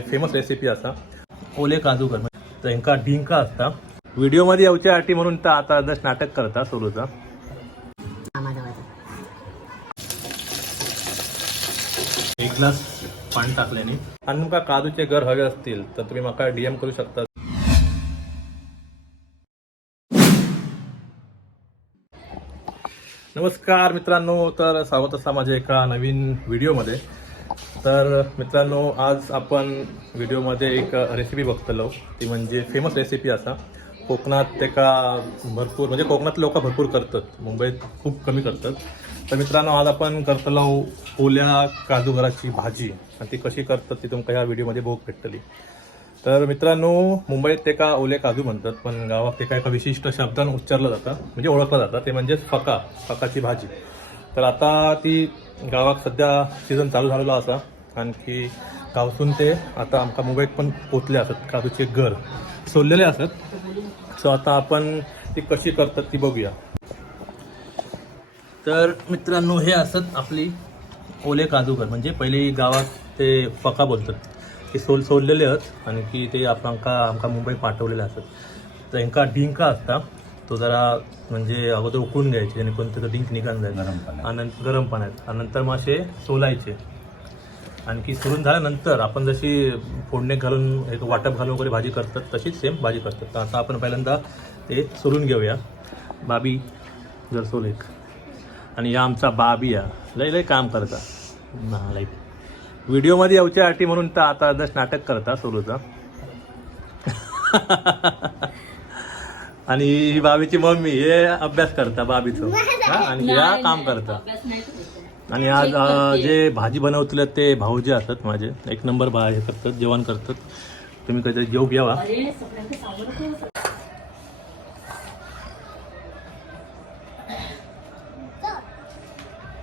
Famous recipe असा. ओले काजू कर तांकां डिंका असता. व्हिडिओमध्ये यावच्या आटी म्हणून तर आता जस्ट नाटक करता सोलूचा एक ग्लास पाणी टाकल्याने. आणि तुमका काजूचे घर हवे असतील तर तुम्ही माका डीएम करू शकता. नमस्कार मित्रांनो तर स्वागत असा माझ्या एका नवीन व्हिडिओमध्ये तर मित्रांनो आज आपण व्हिडिओमध्ये एक रेसिपी बघतलो. ती म्हणजे फेमस रेसिपी असा. कोकणात तेका भरपूर म्हणजे कोकणात लोक भरपूर करतात. मुंबईत खूप कमी करतात. तर मित्रांनो आज आपण करतलो ओल्या काजूगराची भाजी. आणि ती कशी करतात ती तुमका ह्या व्हिडिओमध्ये भोग भेटतली तर मित्रांनो मुंबईत ते का ओले काजू म्हणतात पण गावात ते का एका विशिष्ट शब्दानं उच्चारलं जातं म्हणजे ओळखलं जातं. ते म्हणजे फका फकाची भाजी. तर आता ती गावात सध्या सीझन चालू झालेला असा. आणखी गावसून ते आता आमका मुंबईत पण पोचले असत काजूचे घर. सोललेले असत. सो आता आपण ती कशी करतात ती बघूया. तर मित्रांनो हे असत आपली ओले काजूगर म्हणजे पहिली गावात ते फका बोलतात. ते सोल सोललेले आहेत आणि की ते आमका आमका मुंबईत पाठवलेले असतात तर यांका डिंका असता. तो जरा म्हणजे अगोदर उकळून घ्यायचे. जेणेकरून त्याचं डिंक निघान जाईल. गरम पाण्यात. गरम पाण्यात. आणि नंतर मग असे सोलायचे. आणखी सोलून झाल्यानंतर आपण जशी फोडणे घालून एक वाटप घालून वगैरे भाजी करतात तशीच सेम भाजी करतात. तर आता आपण पहिल्यांदा ते सोलून घेऊया. बाबी जर सोल एक आणि या आमचा बाबी या. लय लय काम करता. ना लय. व्हिडिओमध्ये येवच्या आटी म्हणून तर आता जस्ट नाटक करता सोलूचा. आणि ही बाबीची मम्मी हे अभ्यास करता बाबीचं. हा? आणि या काम करता. आणि आज जे भाजी बनवतील ते भाऊजी असतात माझे. एक नंबर भा हे करतात जेवण करतात. तुम्ही कधी जेव घ्यावा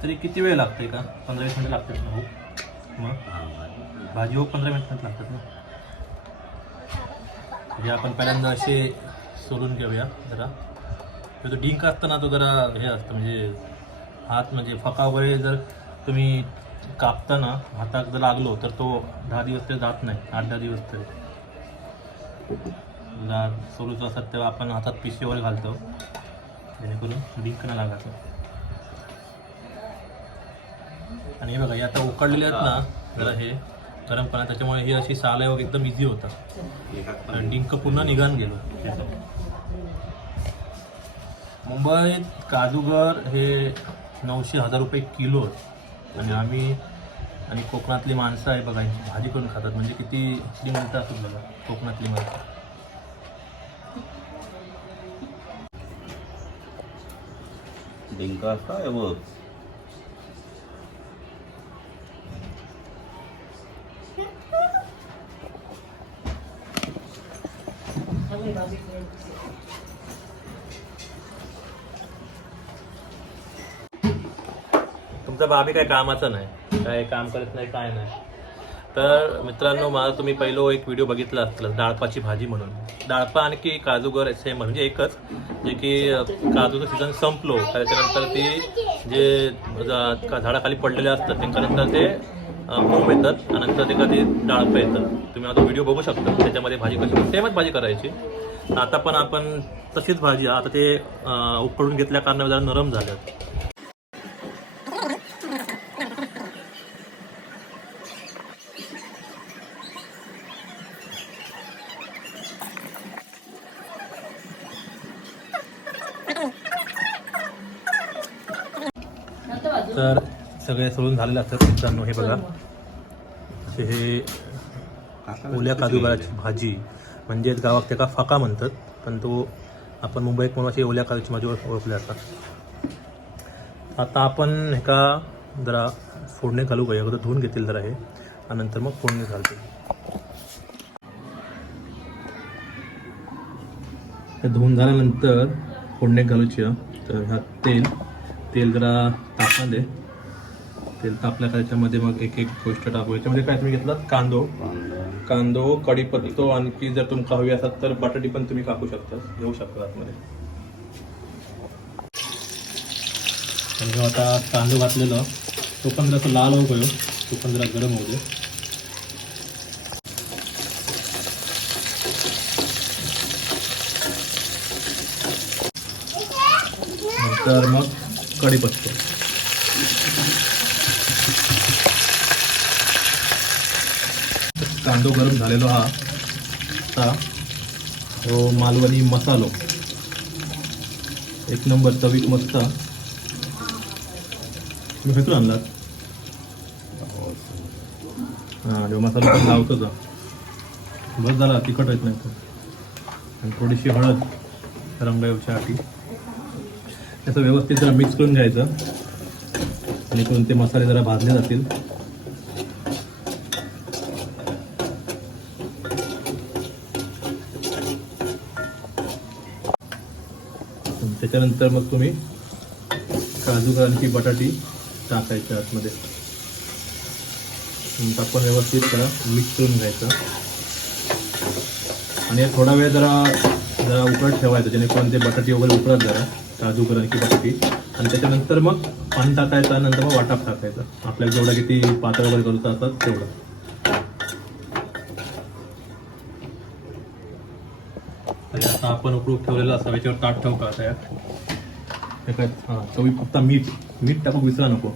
तरी किती वेळ लागते का? पंधरा वीस मिनिटं लागतात ना हो मग? भाजी हो पंधरा मिनिटात लागतात ना? म्हणजे आपण पहिल्यांदा असे सोलून घेऊया जरा. तो डिंक असतं ना तो जरा हे असतं म्हणजे हात म्हणजे फका वगैरे जर तुम्ही कापताना हातात जर लागलो तर तो दहा दिवस तरी जात नाही आठ दहा दिवस तरी. जरा असतात तेव्हा आपण हातात पिशवी वगैरे घालतो. जेणेकरून डिंक नाही लागायचं आणि हे बघा हे आता उकडलेले आहेत ना जरा हे गरम पाण्यात त्याच्यामुळे ही अशी साल वगैरे एकदम इझी होतात आणि डिंक पुन्हा निघान गेलो. मुंबईत काजूगर हे नऊशे हजार रुपये किलो. आहेत. आणि आम्ही आणि कोकणातली माणसं आहे बघा यांची भाजी करून खातात. म्हणजे किती श्रीमंत असतात बघा कोकणातली माणसं. डिंक असता हे बघ. तुमचा भाभी काय कामाचं नाही. काय काम करत नाही काय नाही. तर मित्रांनो माझा तुम्ही पहिलो एक व्हिडिओ बघितला असलं डाळपाची भाजी म्हणून. डाळपा आणखी काजूगर सेम म्हणजे एकच. जे की काजूचं सीझन संपलो त्याच्यानंतर ती जे का- झाडाखाली पडलेले असतात त्यांच्यानंतर ते अ, येतात आणि नंतर ते कधी डाळपं येतात. तुम्ही आता व्हिडिओ बघू शकता त्याच्यामध्ये भाजी कशी सेमच भाजी करायची. आता पण आपण तशीच भाजी आता ते उकडून घेतल्या कारणाने जरा नरम झाल्यात. तर सगळे सोडून झालेले असतात मित्रांनो हे बघा. हे ओल्या काजूगराची भाजी म्हणजेच गावात त्याला फका म्हणतात पण तो आपण मुंबईत म्हणून अशी ओल्या काजूची भाजी ओळख- ओळखली जातात आता आपण हे का जरा फोडणे घालू का? अगोदर धुवून घेतील जरा हे. आणि नंतर मग फोडणी घालतील. हे धुवून झाल्यानंतर फोडणे घालूची. तर ह्यात तेल तेल जरा तापलं दे. तेल तापल्या का त्याच्यामध्ये मग एक एक गोष्ट टाकू. याच्यामध्ये काय तुम्ही घेतलात कांदो. कांदो. कडीपत्तो आणखी जर तुमका हवी असतात तर बटाटी पण तुम्ही टाकू शकता. घेऊ शकता आतमध्ये. जो आता कांदो घातलेला. तो पण जरा लाल होऊ गयो. तो पण जरा गरम होऊ दे. तर मग कढीपत्ता कांदो गरम झालेलो हा आता हो मालवणी मसालो. एक नंबर चवीक मस्त. मी खेचून आणलात? हां जो मसाला पण लावतोच बस झाला तिखट येत नाही. तर आणि थोडीशी हळद रंग आठी त्याचं व्यवस्थित जरा मिक्स करून घ्यायचं. आणि कोणते मसाले जरा भाजले जातील. त्याच्यानंतर मग तुम्ही काजू आणि बटाटी टाकायच्या आतमध्ये. आपण व्यवस्थित जरा मिक्स करून घ्यायचं. आणि थोडा वेळ जरा जरा उकळत ठेवायचं जेणेकरून ते बटाटी वगैरे उकळत जरा काजू की बटाटी आणि त्याच्यानंतर मग पाणी टाकायचं नंतर मग वाटाप टाकायचं. आपल्याला जेवढं किती पातळ वगैरे करू असतात तेवढं. आता आपण उकळूक ठेवलेलं असावं याच्यावर ताट ठेवू का आता यात? हे काय? हां चवी फक्त मीठ. मीठ टाकू विसरा नको.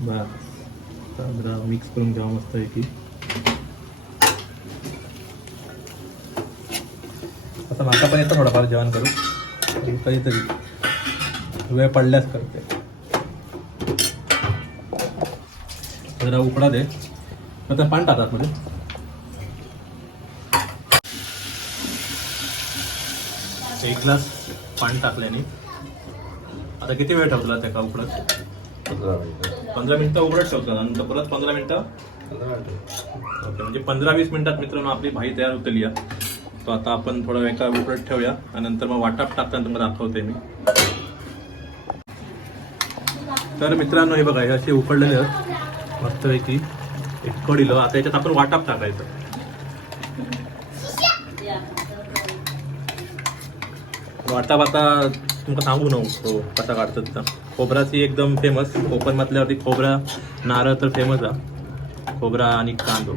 बस. मिक्स करून घ्यावं मस्त की आता माका पण येतं थोडंफार जेवण करू कधीतरी वेळ पडल्यास करते. जरा उकडा दे. आता पाणी टाका मध्ये. एक ग्लास पाणी टाकल्याने. आता किती वेळ ठेवला त्या उकडत? पंधरा मिनिटं. उघडत ठेवतात नंतर परत पंधरा मिनिटं? ओके म्हणजे पंधरा वीस मिनिटात मित्रांनो आपली भाजी तयार होतली या सो आता आपण थोडा वेळ एका उकडत ठेवूया आणि नंतर मग वाटाप टाकताना तुम्हाला दाखवते मी. तर मित्रांनो हे बघा हे असे उकडलेले आहेत मस्तपैकी. एक कढीलं आता याच्यात आपण वाटाप टाकायचं. वाटाप आता तुमका सांगू नको हो, कसा काढतात तर खोबराची एकदम फेमस कोकण म्हटल्यावरती खोबरा नारळ तर फेमस आहे. खोबरा आणि कांदो.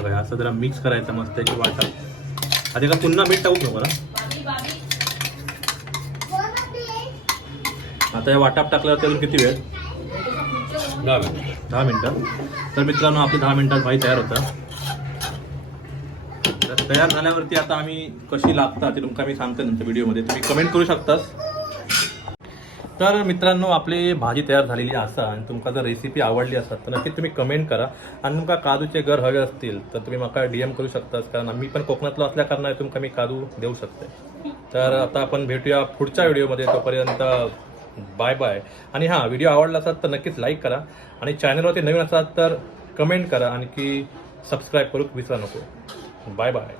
बघा असं जरा मिक्स करायचं मस्त त्याची वाटा. आता का पुन्हा मीठ टाकू नको ना आता या वाटाप टाकल्यावर त्याला किती वेळ? दहा मिनिट. दहा मिनटं. तर मित्रांनो आपली दहा मिनटात भाई तयार होता. तर तयार झाल्यावरती आता आम्ही कशी लागता ते तुमका मी सांगते नंतर व्हिडिओमध्ये तुम्ही कमेंट करू शकतास. तर मित्रांनो आपली भाजी तयार झालेली असा आणि तुमका जर रेसिपी आवडली असतात तर नक्की तुम्ही कमेंट करा. आणि तुमका काजूचे घर हवे असतील तर तुम्ही मला डी एम करू शकतास कारण आम्ही पण कोकणातलो असल्या कारणाने तुमका मी काजू देऊ शकते. तर आता आपण भेटूया पुढच्या व्हिडिओमध्ये. तोपर्यंत बाय बाय आणि हां व्हिडिओ आवडला असतात तर नक्कीच लाईक करा. आणि चॅनलवरती नवीन असाल तर कमेंट करा. आणखी सबस्क्राईब करू विसरा नको. Bye bye